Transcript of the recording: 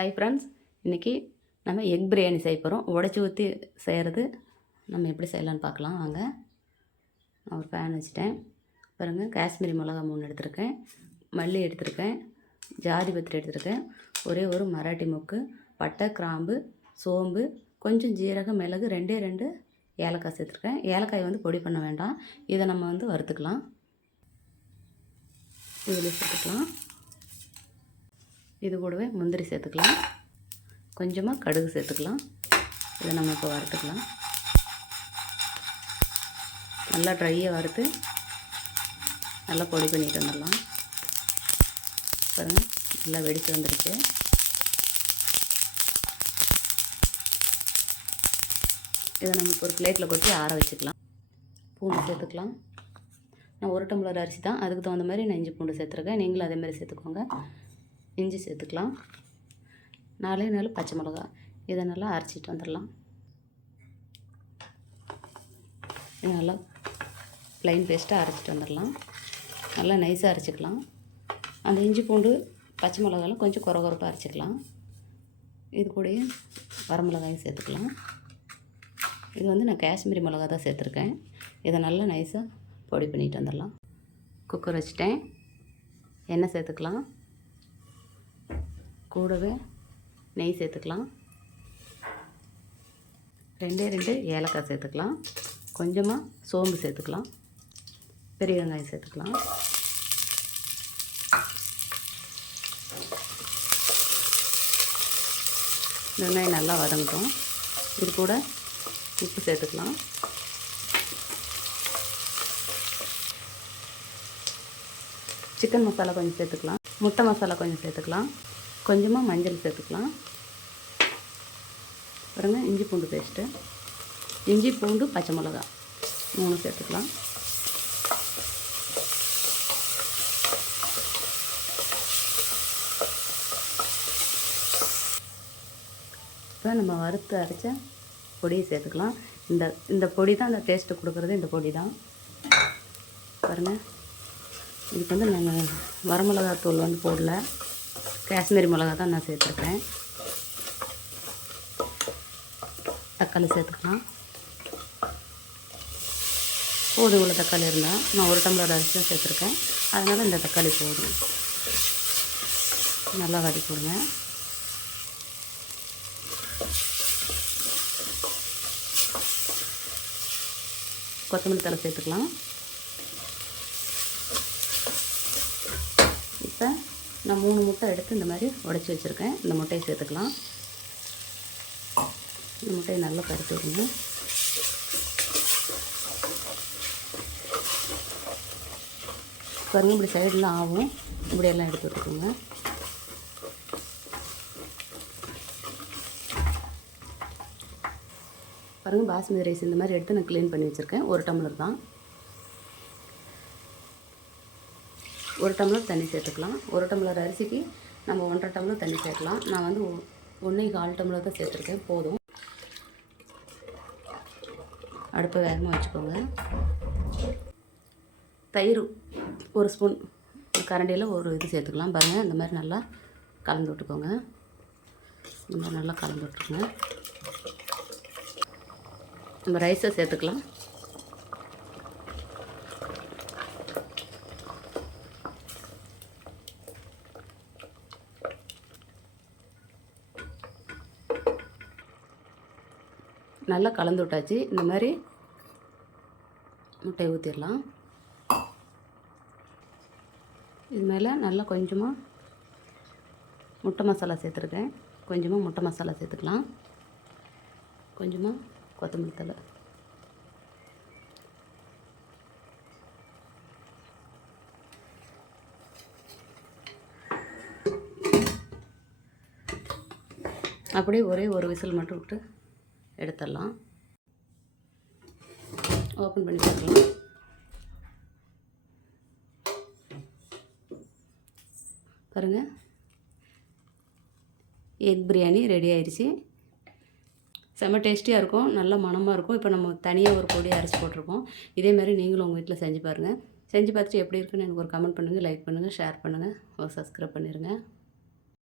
Hi friends இன்றைக்கி நம்ம egg biryani செய்ய போகிறோம் உடச்சி ஊற்றி செய்கிறது நம்ம எப்படி செய்யலாம்னு பார்க்கலாம். வாங்க. நான் ஒரு பேன் வச்சுட்டேன். பாருங்கள் காஷ்மீரி மிளகா மூணு எடுத்திருக்கேன். மல்லி எடுத்திருக்கேன். ஜாதி பத்திரி எடுத்திருக்கேன். ஒரே ஒரு மராட்டி மொக்கு பட்டை கிராம்பு சோம்பு கொஞ்சம் ஜீரகம் மிளகு ரெண்டே ரெண்டு ஏலக்காய் சேர்த்துருக்கேன். ஏலக்காய் வந்து பொடி பண்ண வேண்டாம். இதை நம்ம வந்து வறுத்துக்கலாம். இதில் சேர்த்துக்கலாம். இது கூடவே முந்திரி சேர்த்துக்கலாம். கொஞ்சமாக கடுகு சேர்த்துக்கலாம். இதை நம்ம இப்போ வறுத்துக்கலாம். நல்லா ட்ரையாக வறுத்து நல்லா பொடி பண்ணிட்டு வந்துடலாம். பாருங்கள் நல்லா வெடித்து வந்துடுச்சு இதை நம்ம இப்போ ஒரு பிளேட்டில் கொட்டி ஆற வச்சுக்கலாம். பூண்டு சேர்த்துக்கலாம். நான் ஒரு டம்ளர் அரிசி தான். அதுக்கு தகுந்த மாதிரி நான் இஞ்சி பூண்டு சேர்த்துருக்கேன். நீங்களும் அதே மாதிரி சேர்த்துக்கோங்க. இஞ்சி சேர்த்துக்கலாம். நாலே நாலு பச்சை மிளகா. இதை நல்லா அரைச்சிட்டு வந்துடலாம். இது நல்லா ப்ளைன் பேஸ்ட்டாக அரைச்சிட்டு வந்துடலாம். நல்லா நைஸாக அரைச்சிக்கலாம். அந்த இஞ்சி பூண்டு பச்சை மிளகாலாம் கொஞ்சம் குறை குறப்பாக அரைச்சிக்கலாம். இது கூடயே வரமிளகாயும் சேர்த்துக்கலாம். இது வந்து நான் காஷ்மீரி மிளகா தான் சேர்த்துருக்கேன். இதை நல்லா நைஸாக பொடி பண்ணிட்டு வந்துடலாம். குக்கர் வச்சுட்டேன். எண்ணெய் சேர்த்துக்கலாம். கூடவே நெய் சேர்த்துக்கலாம். ரெண்டே ரெண்டு ஏலக்காய் சேர்த்துக்கலாம். கொஞ்சமாக சோம்பு சேர்த்துக்கலாம். பெரிய வெங்காயம் சேர்த்துக்கலாம். வெங்காயம் நல்லா வதங்கட்டும். இது கூட உப்பு சேர்த்துக்கலாம். சிக்கன் மசாலா கொஞ்சம் சேர்த்துக்கலாம். முட்டை மசாலா கொஞ்சம் சேர்த்துக்கலாம். கொஞ்சமாக மஞ்சள் சேர்த்துக்கலாம். பாருங்க இஞ்சி பூண்டு பேஸ்ட்டு இஞ்சி பூண்டு பச்சை மிளகா. மூணு சேர்த்துக்கலாம். இப்போ நம்ம வறுத்து அரைச்ச பொடியை சேர்த்துக்கலாம். இந்த இந்த பொடி தான் அந்த டேஸ்ட்டு கொடுக்குறது இந்த பொடி தான். பாருங்கள் இதுக்கு வந்து நாங்கள் வரமிளகாத்தூள் வந்து போடல. காஷ்மீரி மிளகா தான் நான் சேர்த்துருக்கேன். தக்காளி சேர்த்துக்கலாம். போதும் உள்ள தக்காளி இருந்தால் நான் ஒரு டம்ளர் அரிசி தான் சேர்த்துருக்கேன். அதனால் இந்த தக்காளி போதும். நல்லா வதக்கி கொடுங்க கொத்தமல்லி தலை சேர்த்துக்கலாம் இப்போ நான் மூணு முட்டை எடுத்து இந்த மாதிரி உடச்சி வச்சுருக்கேன். இந்த முட்டையை சேர்த்துக்கலாம். இந்த முட்டையை நல்லா பருத்து விடுங்க. பாருங்கள் இப்படி சைடெலாம் ஆகும். இப்படியெல்லாம் எடுத்து விட்டுக்கோங்க. பாருங்கள் பாஸ்மதி ரைஸ் இந்த மாதிரி எடுத்து நான் க்ளீன் பண்ணி வச்சுருக்கேன். ஒரு டம்ளர் தான். ஒரு டம்ளர் தண்ணி சேர்த்துக்கலாம். ஒரு டம்ளர் அரிசிக்கு நம்ம ஒன்றரை டம்ளர் தண்ணி சேர்க்கலாம். நான் வந்து ஒன்றே கால் டம்ளர் தான் சேர்த்துருக்கேன். போதும். அடுப்பை வேகமாக வச்சுக்கோங்க. தயிர் ஒரு ஸ்பூன் கரண்டியில் ஒரு இது சேர்த்துக்கலாம். பாருங்கள் இந்த மாதிரி நல்லா கலந்து விட்டுக்கோங்க. இந்த மாதிரி நல்லா கலந்து விட்டுருங்க. நம்ம ரைஸை சேர்த்துக்கலாம். நல்லா கலந்து விட்டாச்சு. இந்த மாதிரி முட்டையை ஊற்றிடலாம் இது மேலே நல்லா கொஞ்சமாக முட்டை மசாலா சேர்த்துருக்கேன். கொஞ்சமாக முட்டை மசாலா சேர்த்துக்கலாம். கொஞ்சமாக கொத்தமல்லி தலை அப்படியே ஒரே ஒரு விசில் மட்டும் விட்டு எடுத்துடலாம். ஓப்பன் பண்ணி பார்க்கலாம். பாருங்கள் எக் பிரியாணி ரெடி ஆயிடுச்சு செம்ம டேஸ்டியாக இருக்கும். நல்ல மணமாக இருக்கும். இப்போ நம்ம தனியாக ஒரு பொடி அரைச்சி போட்டிருக்கோம். இதேமாதிரி நீங்களும் உங்கள் வீட்டில் செஞ்சு பாருங்கள் செஞ்சு பார்த்துட்டு எப்படி இருக்குன்னு எனக்கு ஒரு கமெண்ட் பண்ணுங்கள் லைக் பண்ணுங்கள் ஷேர் பண்ணுங்கள் ஒரு சப்ஸ்கிரைப் பண்ணிடுங்க